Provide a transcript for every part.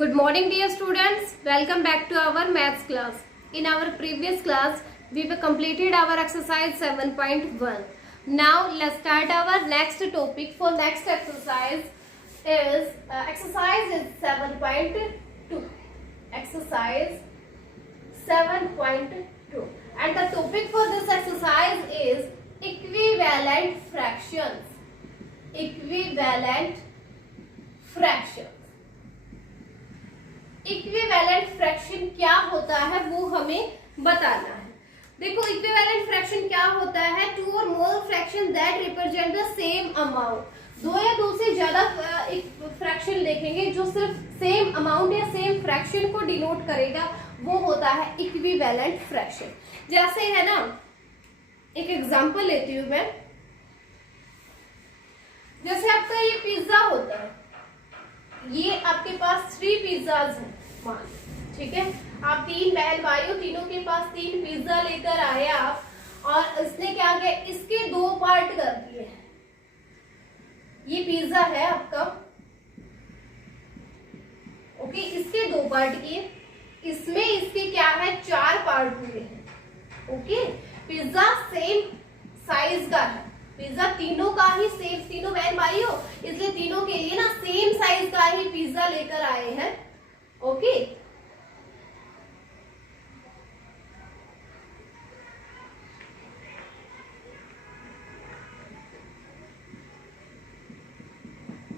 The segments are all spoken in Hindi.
Good morning dear students, welcome back to our maths class. In our previous class, we have completed our exercise 7.1. Now let's start our next topic. For next exercise is exercise is 7.2. Exercise 7.2. And the topic for this exercise is equivalent fractions. Equivalent fractions. Equivalent fraction क्या होता है वो हमें बताना है। देखो इक्विवेलेंट फ्रैक्शन क्या होता है, two or more fraction that represent the same amount. दो या दो से ज्यादा एक फ्रैक्शन देखेंगे जो सिर्फ सेम अमाउंट या सेम फ्रैक्शन को डिनोट करेगा, वो होता है इक्विवेलेंट फ्रैक्शन। जैसे है ना, एक एग्जांपल लेती हूं मैं। जैसे आपका ये पिज्जा होता है, ये आपके पास 3 पिज्जाज हैं मान, ठीक है। आप 3 बहन भाई हो, तीनों के पास 3 पिज्जा लेकर आए आप, और इसने क्या किया, इसके 2 पार्ट कर दिए हैं। ये पिज्जा है आपका, ओके, इसके 2 पार्ट किए, इसमें इसके क्या है 4 पार्ट हुए हैं, ओके। पिज्जा सेम साइज का है, पिज्जा तीनों का ही सेम, तीनों बहन भाई हो इसलिए तीनों के लिए ना सेम साइज का ही पिज्जा लेकर आए हैं, ओके।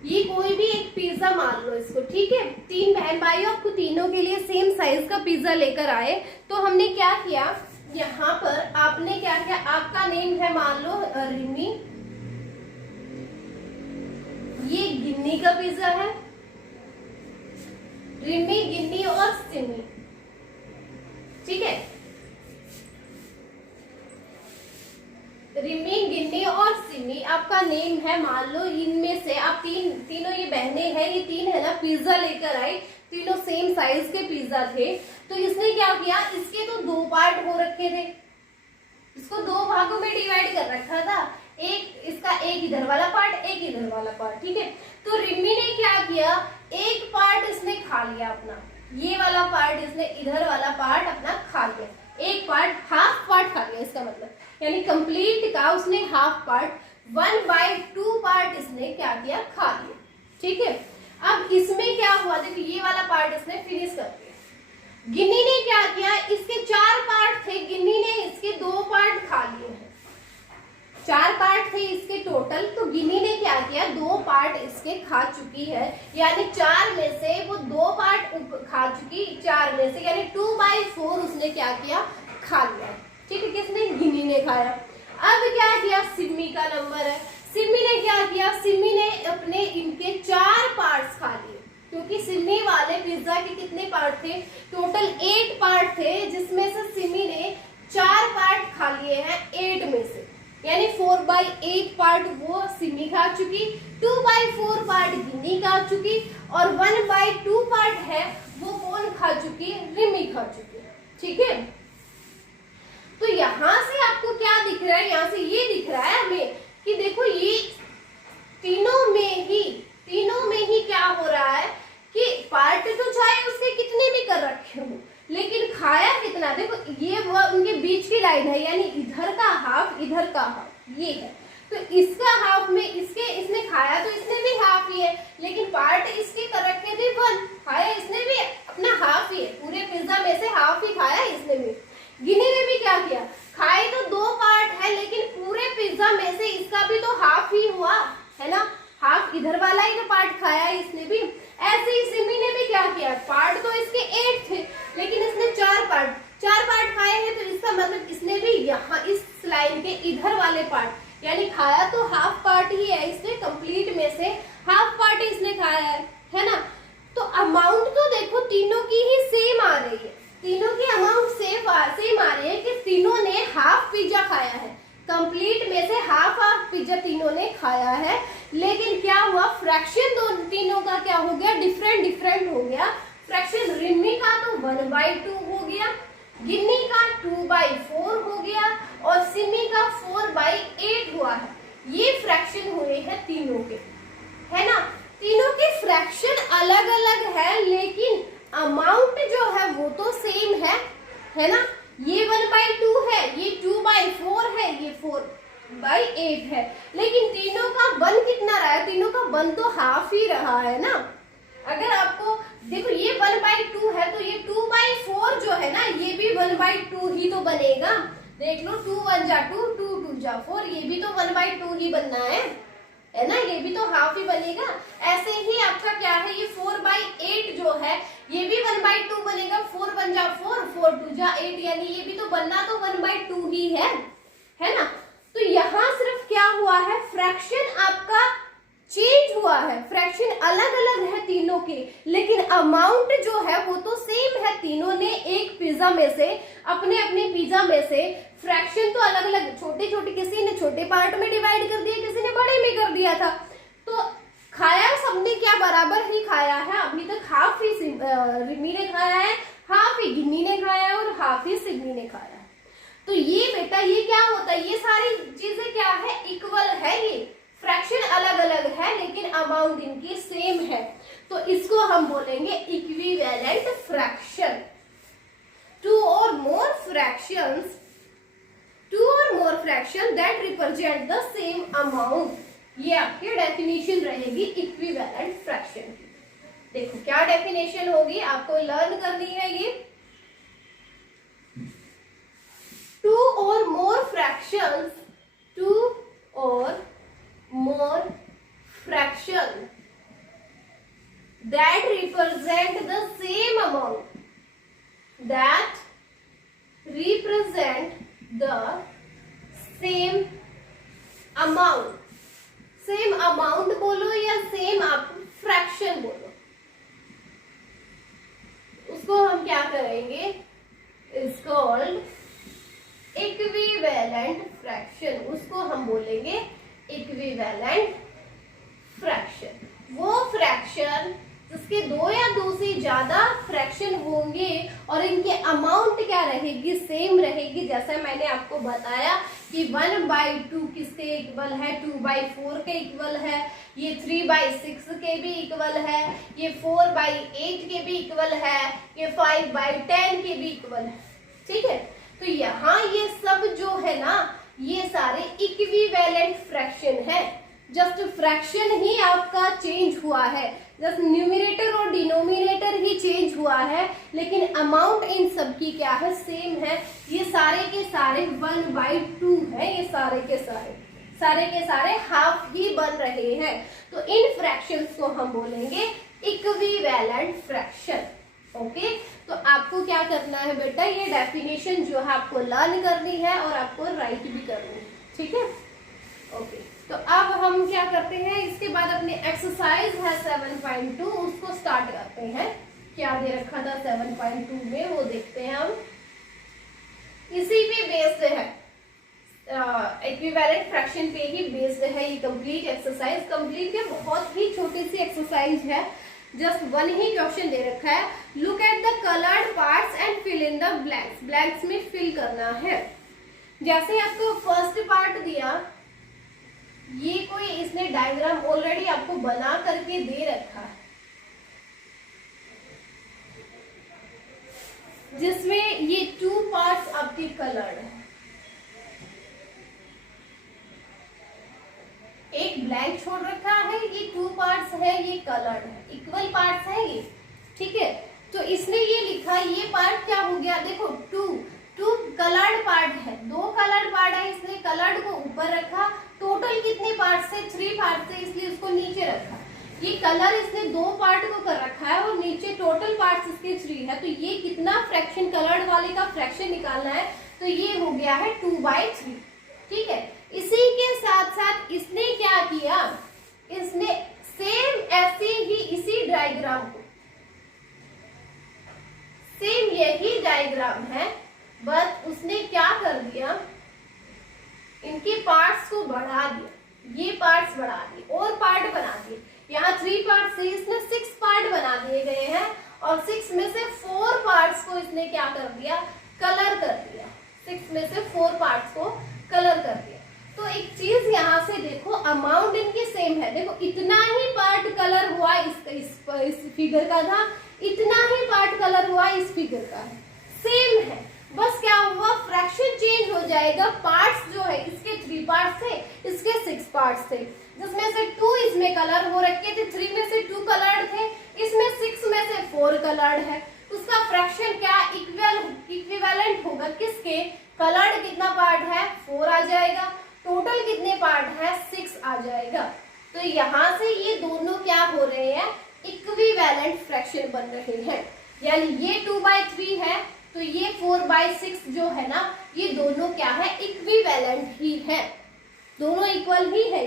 ये कोई भी एक पिज्जा मान लो इसको, ठीक है। 3 बहन भाई आपको तीनों के लिए सेम साइज का पिज्जा लेकर आए, तो हमने क्या किया, यहाँ पर आपने क्या किया, आपका नेम है मान लो रिमी, ये गिन्नी का पिज्जा है, रिमी, गिन्नी और सिमी, ठीक है। रिमी, गिन्नी और सिमी आपका नेम है मान लो। इनमें से आप तीनों ये बहनें हैं, ये 3 है ना, पिज्जा लेकर आई, तीनों सेम साइज के पिज्जा थे। तो इसने क्या किया, इसके तो 2 पार्ट हो रखे थे, इसको 2 भागों में डिवाइड कर रखा था, एक इसका एक इधर वाला पार्ट, एक इधर वाला पार्ट, ठीक है। तो रिमी ने क्या किया, एक पार्ट इसने खा लिया अपना, ये वाला पार्ट इसने इधर वाला पार्ट अपना खा लिया, एक पार्ट, हाफ पार्ट खा लिया, इसका मतलब यानी कंप्लीट का उसने हाफ पार्ट, 1/2 पार्ट इसने क्या किया, खा लिया, ठीक है। अब इसमें क्या हुआ, देखिए ये वाला पार्ट इसने फिनिश कर दिया। गिन्नी ने क्या किया, इसके 4 पार्ट थे, गिन्नी ने इसके 2 पार्ट खा लिए हैं, 4 पार्ट थे इसके टोटल, तो गिन्नी ने क्या किया, 2 पार्ट इसके खा चुकी है, यानी 4 में से वो 2 पार्ट खा चुकी, 4 में से यानी 2/4 उसने क्या किया, खा लिया, ठीक है। किसने, गिन्नी ने खाया। अब क्या किया, सिमी का नंबर है, सिमी ने क्या किया, सिमी ने अपने इनके 4 पार्ट्स खा लिए, क्योंकि सिमी वाले पिज्जा के कितने पार्ट थे, टोटल 8 पार्ट थे, जिसमें से सिमी ने 4 पार्ट खा लिए हैं 8 में से, यानी 4/8 पार्ट वो सिमी खा चुकी, 2/4 पार्ट गिन्नी खा चुकी, और 1/2 पार्ट है वो कौन खा चुकी, रिमी खा चुकी, ठीक है। तो यहाँ से आपको क्या दिख रहा है, यहाँ से ये दिख रहा है हमें कि देखो ये तीनों में ही क्या हो रहा है कि पार्ट तो चाहे उसके कितने भी कर रखे हो, लेकिन खाया कितना, देखो ये वो उनके बीच की लाइन है, यानी इधर का हाफ, इधर का हाफ, ये है। तो इसका हाफ में इसने खाया तो इसने भी हाफ ही है, लेकिन पार्ट इसके कर रखे थे 1, खाया इसने भी अपना हाफ ही है, पूरे पिज्जा में से हाफ ही खाया इसने भी। गिन्नी ने भी क्या किया, खाए तो 2 पार्ट है, लेकिन पूरे पिज्जा में से इसका भी तो हाफ ही हुआ है ना, हाफ इधर वाला ही तो पार्ट खाया है इसने भी। ऐसे ही सिमी ने भी क्या किया, पार्ट तो इसके 8 थे, लेकिन इसने 4 पार्ट खाए हैं, तो इसका मतलब इसने भी यहाँ इस लाइन के इधर वाले पार्ट, यानी खाया तो हाफ पार्ट ही है इसने, कंप्लीट में से हाफ पार्ट इसने खाया है ना। तो अमाउंट तो देखो तीनों की ही सेम आ रही है, तीनों की अमाउंट सेम आ रही है कि तीनों ने हाफ पिज्जा खाया है, कंप्लीट में से हाफ पिज्जा तीनों ने खाया है, लेकिन क्या हुआ, फ्रैक्शन तीनों का क्या हो गया, डिफरेंट हो गया। फ्रैक्शन रिमी का तो 1/2 हो गया, गिन्नी का 2/4 हो गया, और सिमी का 4/8 हुआ है। ये फ्रैक्शन हुए हैं तीनों के, है ना। तीनों के फ्रैक्शन अलग अलग है लेकिन अमाउंट जो है वो तो सेम है ना। ये 1/2 है, ये 2/4 है, ये 4/8 है, लेकिन तीनों का वन कितना रहा है? तीनों का वन तो हाफ ही रहा है ना। अगर आपको देखो ये 1/2 है तो ये 2/4 जो है ना ये भी 1/2 ही तो बनेगा। देख लो 2 1 जा 2, 2 2 जा 4, ये भी तो 1/2 ही बनना है ना, ये भी तो हाफ ही बनेगा। ऐसे ही आपका क्या है, ये 4/8 जो है ये भी 1/2 बनेगा। 4 1 जा 4, 4 2 जा 8, यानी ये भी तो बनना तो 1/2 ही है ना। तो यहाँ सिर्फ क्या हुआ है, फ्रैक्शन आपका चेंज हुआ है, फ्रैक्शन अलग अलग है तीनों के, लेकिन अमाउंट जो है वो तो सेम है। तीनों ने एक पिज्जा में से, अपने अपने पिज्जा में से फ्रैक्शन तो अलग अलग, छोटे छोटे, किसी ने छोटे पार्ट में डिवाइड कर दिया, किसी ने बड़े में कर दिया था, तो खाया सबने क्या बराबर ही खाया है। अभी तक हाफ ही रिमी ने खाया है, हाफ ही गिन्नी ने खाया है और हाफ ही सिडनी ने खाया है। तो ये बेटा ये क्या होता है, ये सारी चीजें क्या है, इक्वल है। ये फ्रैक्शन अलग अलग है लेकिन अमाउंट इनकी सेम है, तो इसको हम बोलेंगे equivalent fraction. Two or more fraction that represent the same amount, ये आपकी डेफिनेशन रहेगी इक्विवेलेंट फ्रैक्शन की। देखो क्या डेफिनेशन होगी, आपको लर्न करनी है ये। To or more fractions, to और more fraction that represent the same amount, that represent the same amount, same amount बोलो या same आप fraction बोलो, उसको हम क्या करेंगे, is called equivalent fraction, उसको हम बोलेंगे इक्विवेलेंट फ्रैक्शन। वो फ्रैक्शन जिसके दो या दो से ज्यादा फ्रैक्शन होंगे और इनके अमाउंट क्या रहेगी, सेम रहेगी। जैसा मैंने आपको बताया कि 1/2 किसके इक्वल है, 2/4 के इक्वल है, ये 3/6 के भी इक्वल है, ये 4/8 के भी इक्वल है, ये 5/10 के भी इक्वल है। ठीक है, तो यहाँ ये सब जो है ना ये सारे इक्विवेलेंट फ्रैक्शन है। जस्ट फ्रैक्शन ही आपका चेंज हुआ है, जस्ट न्यूमरेटर और डिनोमिनेटर ही चेंज हुआ है, लेकिन अमाउंट इन सब की क्या है, सेम है। ये सारे के सारे 1/2 है, ये सारे के सारे हाफ ही बन रहे हैं। तो इन फ्रैक्शंस को हम बोलेंगे इक्विवेलेंट फ्रैक्शन। ओके, तो आपको क्या करना है बेटा, ये डेफिनेशन जो है आपको लर्न करनी है और आपको राइट भी करनी है। ठीक है, ओके। तो अब हम क्या करते हैं, इसके बाद अपनी एक्सरसाइज है 7.2, उसको स्टार्ट करते हैं। क्या दे रखा था 7.2 में वो देखते हैं हम। इसी पे बेस्ड है, इक्विवेलेंट फ्रैक्शन पे ही बेस्ड है ये कंप्लीट एक्सरसाइज। कंप्लीट है, बहुत ही छोटी सी एक्सरसाइज है, जस्ट वन ही क्वेश्चन दे रखा है। Look at the coloured parts and fill in the blanks, blanks में फिल करना है। जैसे आपको फर्स्ट पार्ट दिया, ये कोई इसने डायग्राम ऑलरेडी आपको बना करके दे रखा है, जिसमें ये 2 पार्ट्स आपके कलर्ड है, एक ब्लैंक छोड़ रखा है, ये 2 पार्ट्स है, ये कलर्ड है, इक्वल पार्ट्स है ये। ठीक है, तो इसने ये लिखा, ये पार्ट क्या हो गया, देखो 2 कलर्ड पार्ट है, 2 कलर्ड पार्ट है, इसने कलर्ड को ऊपर रखा। टोटल कितने पार्ट्स है, 3 पार्ट्स है, इसलिए उसको नीचे रखा। ये कलर इसने 2 पार्ट को कर रखा है और नीचे टोटल पार्ट्स इसके 3 है, तो ये कितना फ्रैक्शन, कलर्ड वाले का फ्रैक्शन निकालना है, तो ये हो गया है 2/3। ठीक है, इसी के साथ साथ इसने क्या किया, इसने सेम ऐसे ही इसी डायग्राम को, सेम यही डायग्राम है, बस उसने क्या कर दिया, इनके पार्ट्स को बढ़ा दिया, ये पार्ट्स बढ़ा दिए और पार्ट बना दिए। यहाँ 3 पार्ट से इसने 6 पार्ट बना दिए गए हैं और 6 में से 4 पार्ट्स को इसने क्या कर दिया, कलर कर दिया। 6 में से 4 पार्ट्स को कलर कर दिया। तो एक चीज यहाँ से देखो, अमाउंट इनकी सेम सेम है। देखो इतना ही पार्ट कलर हुआ इस फिगर का था, इतना ही पार्ट कलर हुआ इस फिगर का है, सेम है। बस क्या हुआ, फ्रैक्शन चेंज हो जाएगा। पार्ट्स जो है इसके 3 पार्ट्स थे, इसके 6 पार्ट्स थे, जिसमें से 2 इसमें कलर हो रखे थे, 3 में से 2 कलर्ड थे, इसमें 6 में से 4 कलर्ड है। उसका फ्रैक्शन क्या इक्विवेलेंट होगा किसके, कलर्ड कितना पार्ट है 4 आ जाएगा, टोटल कितने पार्ट है 6 आ जाएगा। तो यहाँ से ये दोनों क्या हो रहे हैं, इक्विवेलेंट फ्रैक्शन बन रहे हैं। यानी ये 2/3 है तो ये 4/6 जो है ना, ये दोनों क्या है, इक्विवेलेंट ही है, दोनों इक्वल ही है,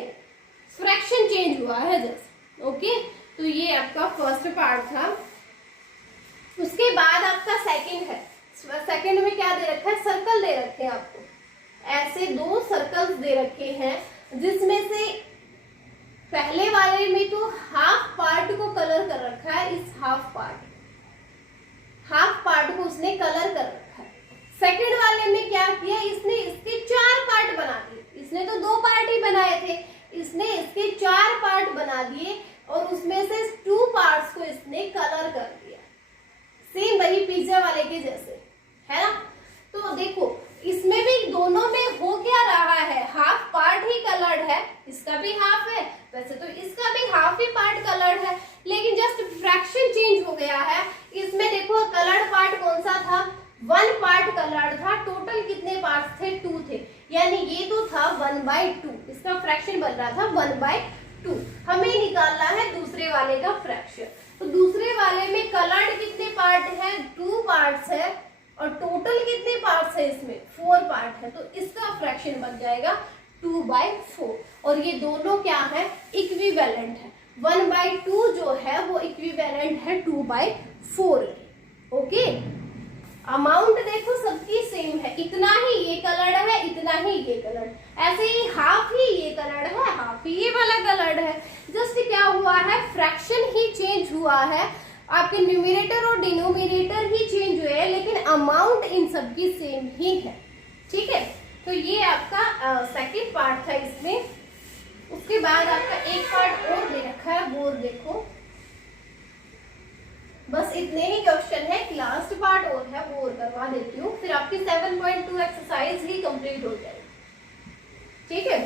फ्रैक्शन चेंज हुआ है जस्ट। ओके, तो ये आपका फर्स्ट पार्ट था। उसके बाद आपका सेकंड है। सेकंड में क्या दे रखा है, सर्कल दे रखे हैं आपको, ऐसे 2 सर्कल्स दे रखे हैं, जिसमें से पहले वाले में तो हाफ पार्ट को कलर कर रखा है, इस हाफ पार्ट को उसने कलर कर रखा है। सेकंड वाले में क्या किया, इसने इसके 4 पार्ट बना दिए। इसने तो 2 पार्ट ही बनाए थे, इसने इसके 4 पार्ट बना दिए और उसमें से 2 पार्ट्स को इसने कलर कर दिया, सेम वही पिज्जा वाले के जैसे, है ना। तो देखो इसमें भी दोनों में हो क्या रहा है, हाफ पार्ट ही कलर्ड है, इसका भी हाफ है, वैसे तो इसका भी हाफ ही पार्ट कलर्ड है, लेकिन जस्ट फ्रैक्शन चेंज हो गया है। इसमें देखो कलर्ड पार्ट कौन सा था, 1 पार्ट कलर्ड था, टोटल कितने पार्ट्स थे 2 थे, यानी ये तो था 1/2, इसका फ्रैक्शन बन रहा था 1/2। हमें निकालना है दूसरे वाले का फ्रैक्शन। तो दूसरे वाले में कलर्ड कितने पार्ट है, 2 पार्ट्स है, और टोटल कितने पार्ट्स है, इसमें 4 पार्ट है, तो इसका फ्रैक्शन बन जाएगा 2/4। और ये दोनों क्या है, इक्विवेलेंट है। 1/2 जो है वो इक्विवेलेंट है 2/4। ओके, अमाउंट देखो सबकी सेम है, इतना ही ये कलर्ड है, इतना ही ये कलर्ड, ऐसे ही हाफ ही ये कलर्ड है, हाफ ही ये वाला कलर्ड है। जस्ट क्या हुआ है, फ्रैक्शन ही चेंज हुआ है, आपके न्यूमरेटर और डिनोमिनेटर ही चेंज हुए हैं, लेकिन अमाउंट इन सबकी सेम ही है। ठीक है, तो ये आपका सेकंड पार्ट था इसमें। उसके बाद आपका एक पार्ट और दे रखा है, वो देखो, बस इतने ही क्वेश्चन है, लास्ट पार्ट और है, वो और करवा देती हूँ, फिर आपकी 7.2 एक्सरसाइज ही कंप्लीट हो जाएगी। ठीक है,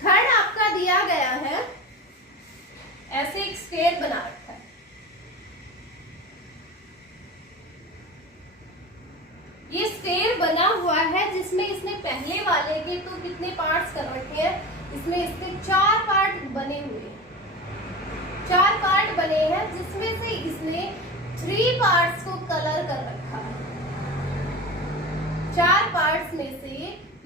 थर्ड आपका दिया गया है, ऐसे एक स्क्वायर बना रखा है, ये स्क्वायर बना हुआ है, जिसमें इसने पहले वाले के तो कितने पार्ट्स कर रखे हैं, इसमें इसके 4 पार्ट बने हुए हैं, 4 पार्ट बने हैं, जिसमें से इसने 3 पार्ट्स को कलर कर रखा है। 4 पार्ट्स में से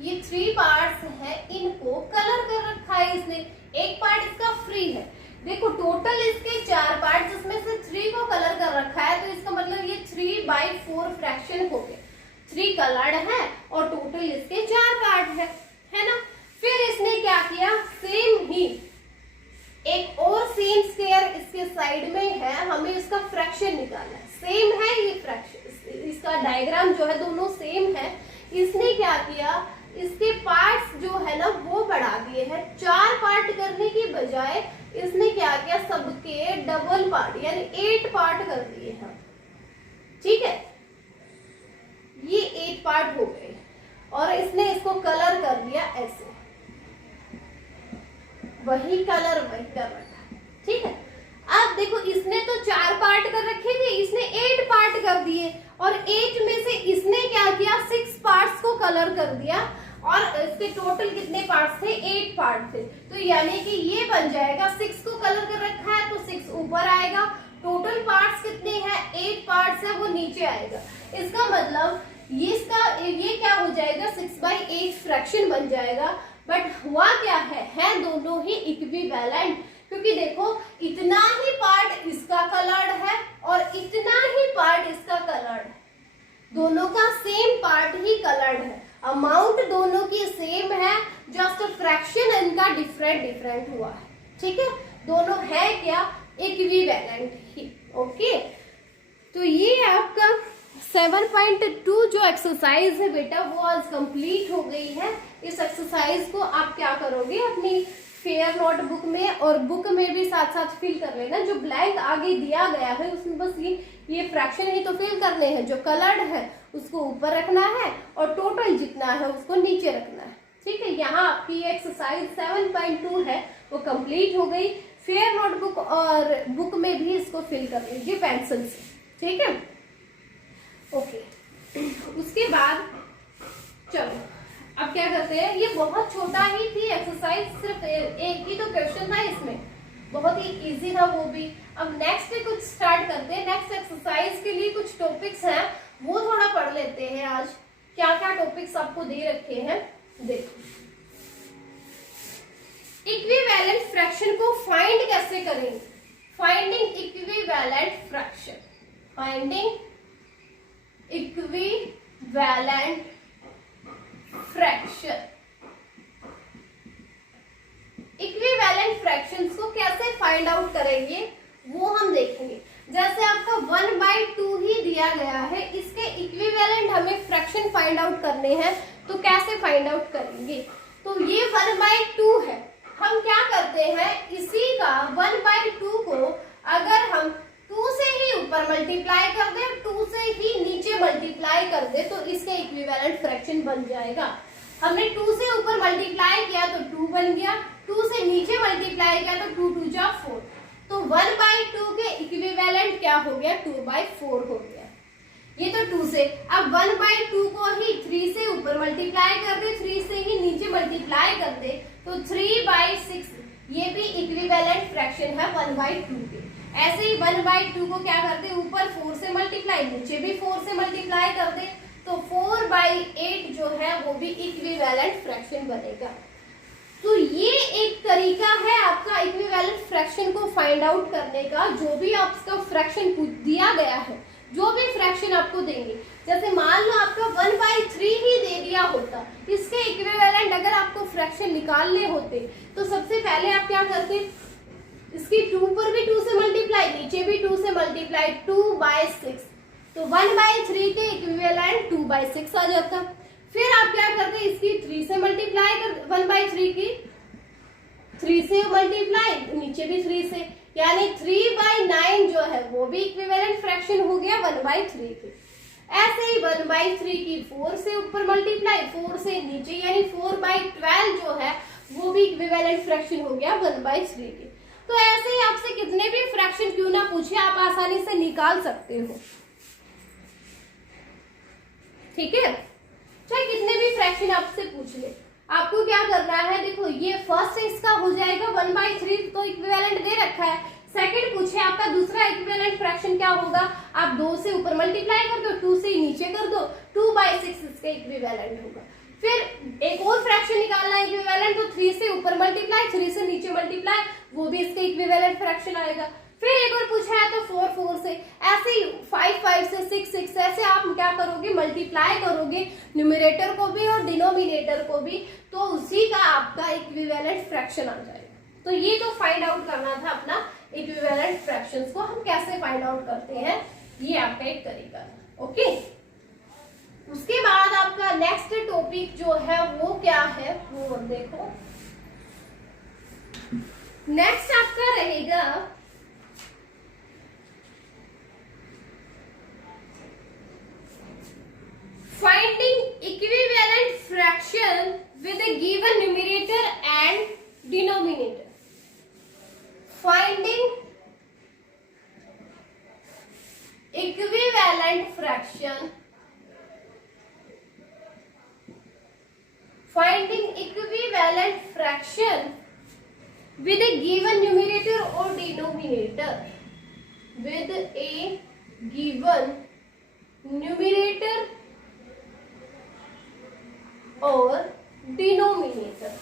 ये 3 पार्ट्स है, इनको कलर कर रखा है इसने। एक पार्ट इसका फ्री है। देखो टोटल इसके 4 पार्ट, जिसमें से 3 को कलर कर रखा है, तो इसका मतलब ये 3/4 फ्रैक्शन हो गए, 3 कलर्ड है और टोटल इसके 4 पार्ट है ना। फिर इसने क्या किया, सेम ही एक और सेम स्क्वायर इसके साइड में है, हमें इसका फ्रैक्शन निकालना है, सेम है ये फ्रैक्शन, इसका डायग्राम जो है दोनों सेम है। इसने क्या किया, इसके पार्ट्स जो है ना वो बढ़ा दिए हैं, 4 पार्ट करने की बजाय इसने क्या किया, सबके डबल पार्ट यानी 8 पार्ट कर दिए हैं। ठीक है, ये 8 पार्ट हो गए और इसने इसको कलर कर दिया ऐसे, वही कलर वही कर रखा। ठीक है, अब देखो इसने तो 4 पार्ट कर रखे थे, इसने 8 पार्ट कर दिए, और 8 में से इसने क्या किया, 6 पार्ट्स को कलर कर दिया, और इसके टोटल कितने पार्ट्स थे, 8 पार्ट थे। तो यानी कि ये बन जाएगा, 6 को कलर कर रखा है तो 6 ऊपर आएगा, टोटल पार्ट्स कितने हैं, 8 पार्ट्स है, वो नीचे आएगा। इसका मतलब ये क्या हो जाएगा, 6/8 फ्रैक्शन बन जाएगा। बट हुआ क्या है दोनों ही इक्विवेलेंट, क्योंकि देखो इतना ही पार्ट इसका कलर्ड है और इतना ही पार्ट इसका कलर्ड है, दोनों का सेम पार्ट ही कलर्ड है, अमाउंट दोनों की सेम है, जस्ट फ्रैक्शन इनका डिफरेंट हुआ है। ठीक है, दोनों है क्या, इक्विवेलेंट ही। ओके, तो ये आपका 7.2 जो एक्सरसाइज है बेटा वो आज कंप्लीट हो गई है। इस एक्सरसाइज को आप क्या करोगे, अपनी फेयर नोटबुक में और बुक में भी साथ साथ फिल कर लेना। जो ब्लैंक आगे दिया गया है उसमें बस ये फ्रैक्शन ही तो फिल करने हैं, जो कलर्ड है उसको ऊपर रखना है और टोटल जितना है उसको नीचे रखना है। ठीक है, यहाँ आपकी एक्सरसाइज 7.2 है वो कंप्लीट हो गई। फेयर नोटबुक और बुक में भी इसको फिल कर लीजिए पेंसिल से। ठीक है, ओके। उसके बाद चलो अब क्या करते हैं, ये बहुत छोटा ही थी एक्सरसाइज, सिर्फ एक ही तो क्वेश्चन था इसमें, बहुत ही इजी था वो भी। अब नेक्स्ट कुछ स्टार्ट करते हैं। नेक्स्ट एक्सरसाइज के लिए कुछ टॉपिक्स हैं वो थोड़ा पढ़ लेते हैं। आज क्या क्या टॉपिक्स आपको दे रखे हैं देखो। इक्विवेलेंट फ्रैक्शन को फाइंड कैसे करेंगे, finding equivalent fraction, finding equivalent fraction. Equivalent fractions को कैसे फाइंड आउट करेंगे वो हम देखेंगे। जैसे आपका 1/2 ही दिया गया है, इसके इक्विवेलेंट हमें फ्रैक्शन फाइंड आउट करने हैं, तो कैसे फाइंड आउट करेंगे। तो ये 1/2 है, हम क्या करते हैं इसी का 1/2 को अगर हम 2 से ही ऊपर मल्टीप्लाई कर दे, 2 से ही नीचे मल्टीप्लाई कर दे तो इसका इक्विवेलेंट फ्रैक्शन बन जाएगा। हमने 2 से ऊपर मल्टीप्लाई किया तो 2 बन गया, 2 से नीचे मल्टीप्लाई किया तो 2 2 जा 4, तो 1/2 के इक्विवेलेंट क्या हो गया 2/4 हो गया। ये तो 2 से, अब 1/2 को ही 3 से ऊपर मल्टीप्लाई कर दे, 3 से ही नीचे मल्टीप्लाई कर दे तो 3/6, ये भी इक्विवेलेंट फ्रैक्शन है 1/2 के। ऐसे ही 1/2 को क्या करते ऊपर 4 से मल्टीप्लाई, नीचे भी 4 से मल्टीप्लाई कर दे तो 4/8 जो है वो भी इक्विवेलेंट फ्रैक्शन बनेगा। तो ये एक तरीका है आपका इक्विवेलेंट फ्रैक्शन को फाइंड आउट करने का। जो भी आपका फ्रैक्शन दिया गया है, जो भी फ्रैक्शन आपको देंगे, जैसे मान लो आपका 1/3 ही दे दिया होता, इसके इक्विवेलेंट अगर आपको फ्रैक्शन निकालने होते तो सबसे पहले आप क्या करते, इसकी 2 पर भी 2 से मल्टीप्लाई, नीचे भी 2 से मल्टीप्लाई, 2/6, तो 1/3 के इक्विवेलेंट 2/6 आ जाता। फिर आप क्या करते, इसकी 3 से मल्टीप्लाई कर, 1/3 की 3 से मल्टीप्लाई, नीचे भी 3 से, यानी 3/9 जो है वो भी इक्विवेलेंट फ्रैक्शन हो गया 1/3 के। ऐसे ही 1/3 की 4 से ऊपर मल्टीप्लाई, 4 से नीचे, यानी 4/12 जो है वो भी इक्विवेलेंट फ्रैक्शन हो गया 1/3 के। तो ऐसे ही आपसे कितने भी फ्रैक्शन क्यों ना पूछे आप आसानी से निकाल सकते हो। ठीक है, चाहे कितने भी फ्रैक्शन आपसे पूछ ले, आपको क्या करना है, देखो ये फर्स्ट इसका हो जाएगा 1/3, तो इक्विवेलेंट दे रखा है। सेकंड पूछे आपका दूसरा इक्विवेलेंट फ्रैक्शन क्या होगा, आप 2 से ऊपर मल्टीप्लाई कर दो, 2 से नीचे कर दो, 2/6 इसका इक्विवेलेंट होगा। फिर एक और फ्रैक्शन निकालना है इक्विवेलेंट, तो 3 से ऊपर मल्टीप्लाई, 3 से नीचे मल्टीप्लाई, वो भी इसका इक्विवेलेंट फ्रैक्शन आएगा। फिर एक और पूछा है तो 4 4 से, ऐसे ही 5 5 से 6 6 से, ऐसे आप क्या करोगे मल्टीप्लाई करोगे न्यूमरेटर को भी और डिनोमिनेटर को भी, तो उसी का आपका इक्विवेलेंट फ्रैक्शन आ जाएगा। तो ये तो फाइंड आउट करना था अपना इक्विवेलेंट फ्रैक्शंस को हम कैसे फाइंड आउट करते हैं, ये आपका एक तरीका था। ओके, उसके बाद आपका नेक्स्ट टॉपिक जो है वो क्या है वो देखो। नेक्स्ट आपका रहेगा finding equivalent fraction with a given numerator and denominator. Finding equivalent fraction, finding equivalent fraction with a given numerator or denominator, with a given numerator और डिनोमिनेटर।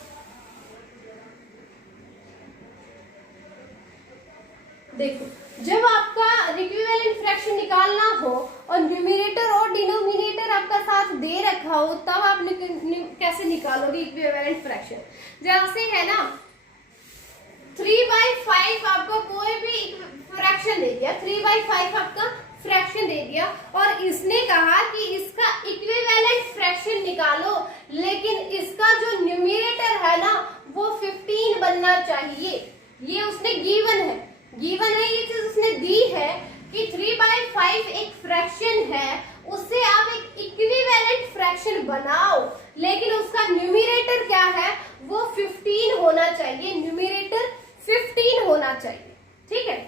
देखो जब आपका इक्विवेलेंट फ्रैक्शन निकालना हो और न्यूमरेटर और डिनोमिनेटर आपका साथ दे रखा हो, तब आप कैसे निकालोगे इक्विवेलेंट फ्रैक्शन। जैसे है ना 3/5 आपको कोई भी फ्रैक्शन दे दिया, 3/5 आपका फ्रैक्शन दे दिया और इसने कहा कि इसका इक्विवेलेंट फ्रैक्शन निकालो, लेकिन इसका जो न्यूमरेटर है ना वो 15 बन बनना चाहिए। ये उसने गिवन है, ये चीज उसने दी है कि 3/5 एक फ्रैक्शन है, उससे आप एक इक्विवेलेंट फ्रैक्शन बनाओ, लेकिन उसका न्यूमरेटर क्या है, वो 15 होना चाहिए, न्यूमरेटर 15 होना चाहिए। ठीक है,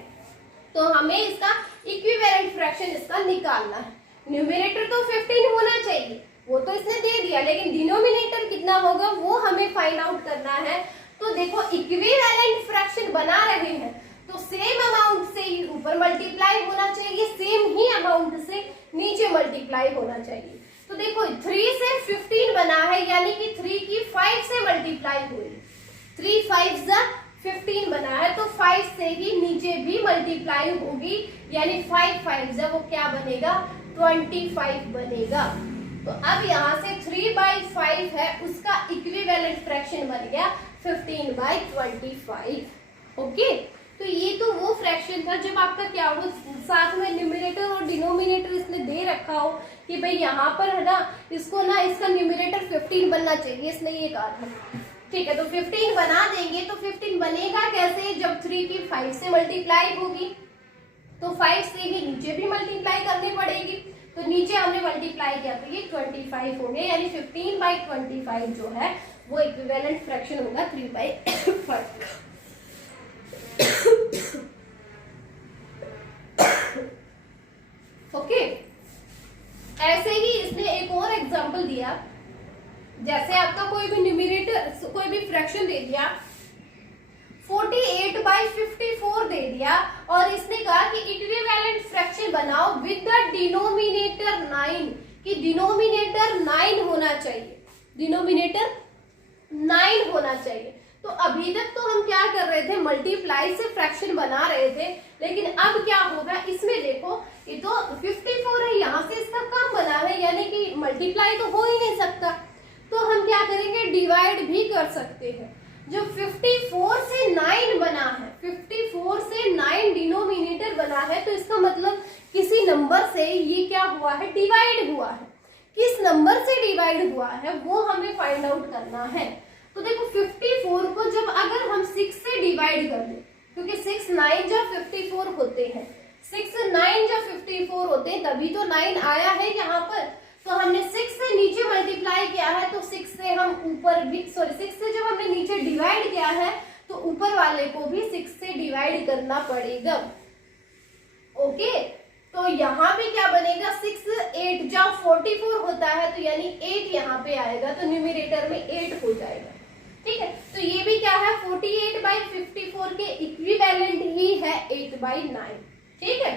तो हमें इसका इक्विवेलेंट फ्रैक्शन इसका निकालना है। न्यूमरेटर तो 15 होना चाहिए, वो तो इसने दे दिया, लेकिन डिनोमिनेटर कितना होगा वो हमें फाइंड आउट करना है। तो देखो इक्विवेलेंट फ्रैक्शन बना रहे हैं तो सेम अमाउंट से ही ऊपर मल्टीप्लाई होना चाहिए, सेम ही अमाउंट से नीचे मल्टीप्लाई होना चाहिए। तो देखो 3 से 15 बना है, यानी कि 3 की 5 से मल्टीप्लाई हुई, 3 5 जा 15 बना है, तो 5 से ही नीचे भी मल्टीप्लाई होगी, यानी 5 5 जा वो क्या बनेगा, 25 बनेगा। तो अब यहाँ से 3/5 है, उसका इक्विवेलेंट फ्रैक्शन बन गया 15/25। ओके, तो ये तो वो फ्रैक्शन था जब आपका क्या होगा, साथ में न्यूमरेटर और डिनोमिनेटर इसने दे रखा हो कि भाई यहाँ पर है ना, इसको ना इसका न्यूमरेटर 15 बनना चाहिए, इसने ये कहा था। ठीक है, तो 15 बना देंगे, तो 15 बनेगा कैसे, जब 3 की 5 से मल्टीप्लाई होगी, तो 5 से ही नीचे भी मल्टीप्लाई करनी पड़ेगी, तो नीचे हमने मल्टीप्लाई किया तो ये 25 हो गया, यानी 15/25 जो है वो इक्विवेलेंट फ्रैक्शन होगा 3/5। ओके, ऐसे ही इसने एक और एग्जांपल दिया, जैसे आपका कोई भी न्यूमरेटर कोई भी फ्रैक्शन दे दिया, 48/54 दे दिया, और इसने कहा कि इक्विवेलेंट फ्रैक्शन बनाओ विद द डिनोमिनेटर 9, कि डिनोमिनेटर 9 होना चाहिए, डिनोमिनेटर 9 होना चाहिए। तो अभी तक तो हम क्या कर रहे थे, मल्टीप्लाई से फ्रैक्शन बना रहे थे, लेकिन अब क्या होगा, इसमें देखो ये तो 54 है, यहाँ से इसका कम बना है, यानी कि मल्टीप्लाई तो हो ही नहीं सकता, तो हम क्या करेंगे, डिवाइड भी कर सकते हैं। जो 54 से 9 बना है, 54 से 9 डिनोमिनेटर बना है, तो इसका मतलब किसी नंबर से ये क्या हुआ है, डिवाइड हुआ है। किस नंबर से डिवाइड हुआ है वो हमें फाइंड आउट करना है। तो देखो 54 को जब अगर हम 6 से डिवाइड कर दें, क्योंकि 6 9 जा 54 होते हैं, 6 9 जा 54 होते हैं, तभी तो 9 आया है यहाँ पर। तो हमने 6 से नीचे मल्टीप्लाई किया है, तो 6 से हम ऊपर भी 6 से जब हमने नीचे डिवाइड किया है तो ऊपर वाले को भी 6 से डिवाइड करना पड़ेगा। ओके, तो यहाँ पे क्या बनेगा, 6 8 जा 44 होता है, तो यानी 8 यहाँ पे आएगा, तो न्यूमरेटर में 8 हो जाएगा। ठीक है, तो ये भी क्या है, 48/54 के इक्विवेलेंट ही है 8/9। ठीक है,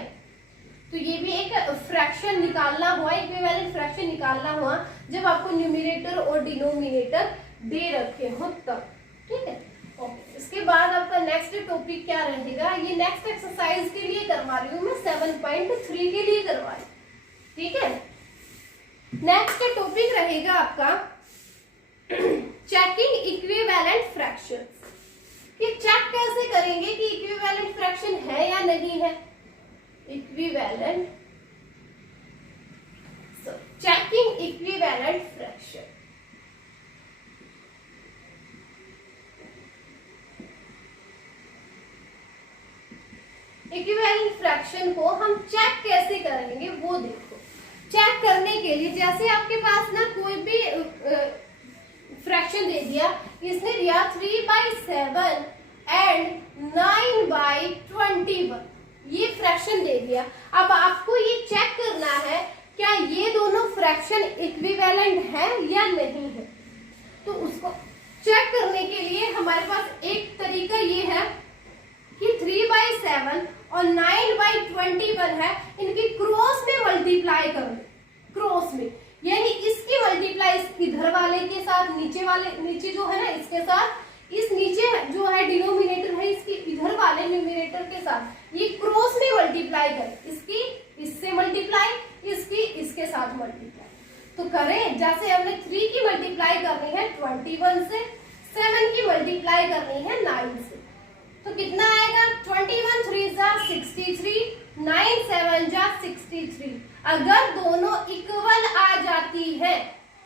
तो ये भी एक फ्रैक्शन निकालना हुआ, इक्विवेलेंट फ्रैक्शन निकालना हुआ जब आपको न्यूमरेटर और डिनोमिनेटर दे रखे हो तब। ठीक है, ओके, इसके बाद आपका नेक्स्ट टॉपिक क्या रहेगा, ये नेक्स्ट एक्सरसाइज के लिए करवा रही हूँ मैं, 7.3 के लिए करवा रही हूँ। ठीक है, नेक्स्ट टॉपिक रहेगा आपका चेकिंग इक्विवेलेंट फ्रैक्शंस, कि चेक कैसे करेंगे कि इक्विवेलेंट फ्रैक्शन है या नहीं है। Equivalent, so checking equivalent fraction, equivalent fraction को हम चेक कैसे करेंगे वो देखो। चेक करने के लिए जैसे आपके पास ना कोई भी फ्रैक्शन दे दिया, इसने दिया 3/7 एंड 9/21, ये फ्रैक्शन दे दिया। अब आपको ये चेक करना है क्या ये दोनों फ्रैक्शन इक्विवेलेंट है या नहीं है। तो उसको चेक करने के लिए हमारे पास एक तरीका ये है कि 3/7 और 9/21 है, इनकी क्रॉस में मल्टीप्लाई कर दो, क्रॉस में, यानी इसकी मल्टीप्लाई इधर वाले के साथ, नीचे जो है ना इसके साथ, इस नीचे जो है डिनोमिनेटर है इसकी इधर वाले न्यूमरेटर के साथ ये क्रॉस में मल्टीप्लाई करें, इसकी इससे मल्टीप्लाई, इसकी इसके साथ मल्टीप्लाई। तो करें, जैसे हमने 3 की मल्टीप्लाई करनी है 21 से, 7 की मल्टीप्लाई करनी है 9 से, तो कितना आएगा, 21 3 जा 63, 9 7 जा 63। अगर दोनों इक्वल आ जाती है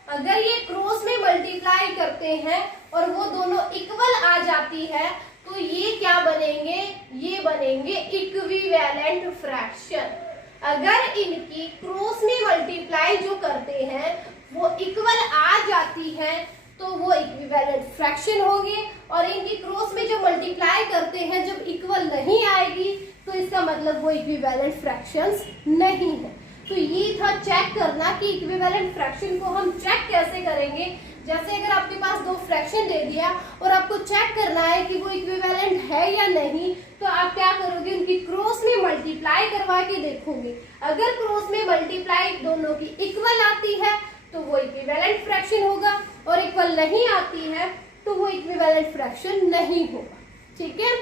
अगर ये क्रॉस में मल्टीप्लाई करते हैं और वो दोनों इक्वल आ जाती है तो ये क्या बनेंगे, ये बनेंगे इक्विवेलेंट फ्रैक्शन। अगर इनकी क्रॉस में मल्टीप्लाई जो करते हैं वो इक्वल आ जाती है तो वो इक्विवेलेंट फ्रैक्शन होगी, और इनकी क्रॉस में जो मल्टीप्लाई करते हैं जब इक्वल नहीं आएगी तो इसका मतलब वो इक्विवेलेंट फ्रैक्शंस नहीं है। तो ये था चेक करना कि इक्विवेलेंट फ्रैक्शन को हम चेक कैसे करेंगे। जैसे अगर आपके पास दो फ्रैक्शन दे दिया और आपको चेक करना है कि वो इक्विवेलेंट है या नहीं, तो आप क्या करोगे, उनकी क्रॉस में मल्टीप्लाई करवा के देखोगे। अगर क्रॉस में मल्टीप्लाई दोनों की इक्वल आती है तो वो इक्विवेलेंट फ्रैक्शन होगा, और इक्वल नहीं आती है तो वो इक्विवेलेंट फ्रैक्शन नहीं होगा। ठीक है,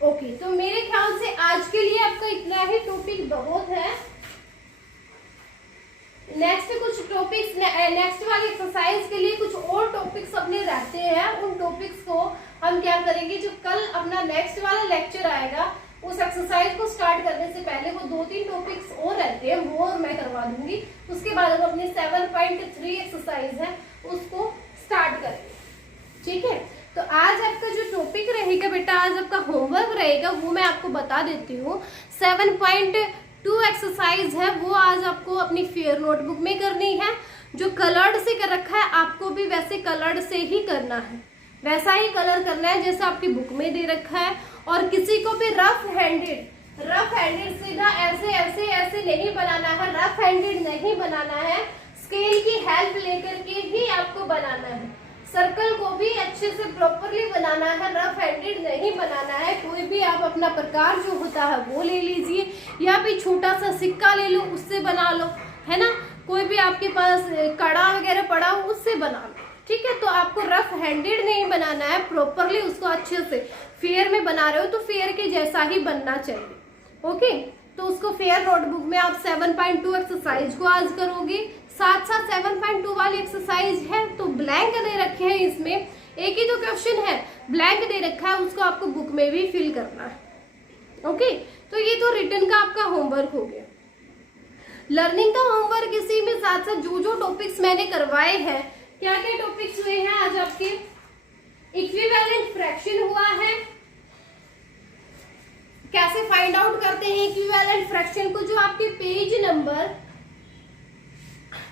ओके। तो मेरे ख्याल से आज के लिए आपका इतना ही टॉपिक बहुत है। नेक्स्ट कुछ टॉपिक्स, नेक्स्ट वाली एक्सरसाइज के लिए कुछ और टॉपिक्स अपने रहते हैं। उन टॉपिक्स को हम क्या करेंगे, जो कल अपना नेक्स्ट वाला लेक्चर आएगा उस एक्सरसाइज को स्टार्ट करने से पहले वो 2-3 टॉपिक्स और रहते हैं, वो मैं करवा दूंगी। उसके बाद हम अपनी 7.3 एक्सरसाइज है उसको स्टार्ट करेंगे। ठीक है, तो आज आपका जो टॉपिक रहेगा बेटा, आज आपका होमवर्क रहेगा वो मैं आपको बता देती हूँ। 7.2 एक्सरसाइज है वो आज आपको अपनी फेयर नोटबुक में करनी है। जो कलर्ड से कर रखा है आपको भी वैसे कलर्ड से ही करना है, वैसा ही कलर करना है जैसा आपकी बुक में दे रखा है। और किसी को भी रफ हैंडेड सीधा ऐसे ऐसे ऐसे नहीं बनाना है, रफ हैंडेड नहीं बनाना है, स्केल की हेल्प लेकर के ही आपको बनाना है। सर्कल को भी अच्छे से प्रॉपरली बनाना है, रफ हैंडेड नहीं बनाना है। कोई भी आप अपना प्रकार जो होता है वो ले लीजिए, या फिर छोटा सा सिक्का ले लो उससे बना लो, है ना। कोई भी आपके पास कड़ा वगैरह पड़ा हो उससे बना लो। ठीक है, तो आपको रफ हैंडेड नहीं बनाना है, प्रॉपरली उसको अच्छे से फेयर में बना रहे हो तो फेयर के जैसा ही बनना चाहिए। ओके, तो उसको फेयर नोटबुक में आप 7.2 एक्सरसाइज को आज करोगे। साथ साथ 7.2 वाली एक्सरसाइज है तो ब्लैंक दे रखे हैं, इसमें एक ही तो क्वेश्चन है, ब्लैंक दे रखा है, उसको आपको बुक में भी फिल करना है। ओके, तो ये तो रिटन का आपका होमवर्क हो गया। लर्निंग का होमवर्क इसी में साथ साथ जो जो टॉपिक्स मैंने करवाए हैं, क्या क्या टॉपिक्स हुए हैं आज आपके, इक्विवेलेंट फ्रैक्शन हुआ है, कैसे फाइंड आउट करते हैं इक्विवेलेंट फ्रैक्शन को, जो आपके पेज नंबर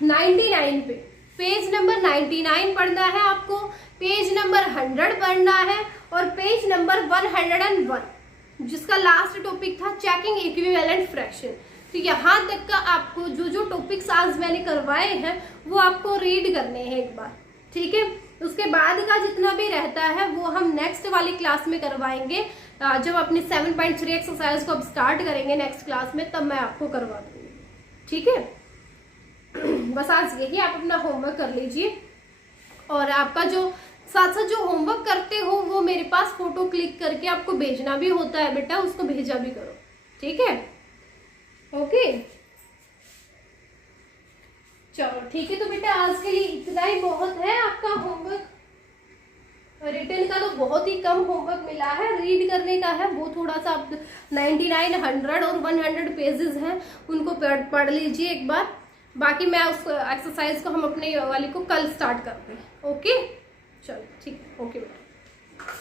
99 पे, पेज नंबर 99 पढ़ना है आपको, पेज नंबर 100 पढ़ना है, और पेज नंबर 101 जिसका लास्ट टॉपिक था चेकिंग इक्विवेलेंट फ्रैक्शन। तो यहाँ तक का आपको जो जो टॉपिक्स आज मैंने करवाए हैं वो आपको रीड करने हैं एक बार। ठीक है, उसके बाद का जितना भी रहता है वो हम नेक्स्ट वाली क्लास में करवाएंगे। जब अपनी 7.3 एक्सरसाइज को अब स्टार्ट करेंगे नेक्स्ट क्लास में, तब मैं आपको करवा दूंगी। ठीक है, बस आज यही आप अपना होमवर्क कर लीजिए, और आपका जो साथ साथ जो होमवर्क करते हो वो मेरे पास फोटो क्लिक करके आपको भेजना भी होता है बेटा, उसको भेजा भी करो। ठीक है, ओके, चलो ठीक है। तो बेटा आज के लिए इतना ही बहुत है आपका होमवर्क। रिटन का तो बहुत ही कम होमवर्क मिला है, रीड करने का है वो थोड़ा सा, आप 99, 100 और 100 पेजेस हैं, उनको पढ़ लीजिए एक बार। बाकी मैं उस एक्सरसाइज को हम अपने वाली को कल स्टार्ट करते हैं। ओके, चलो ठीक है, ओके बेटा।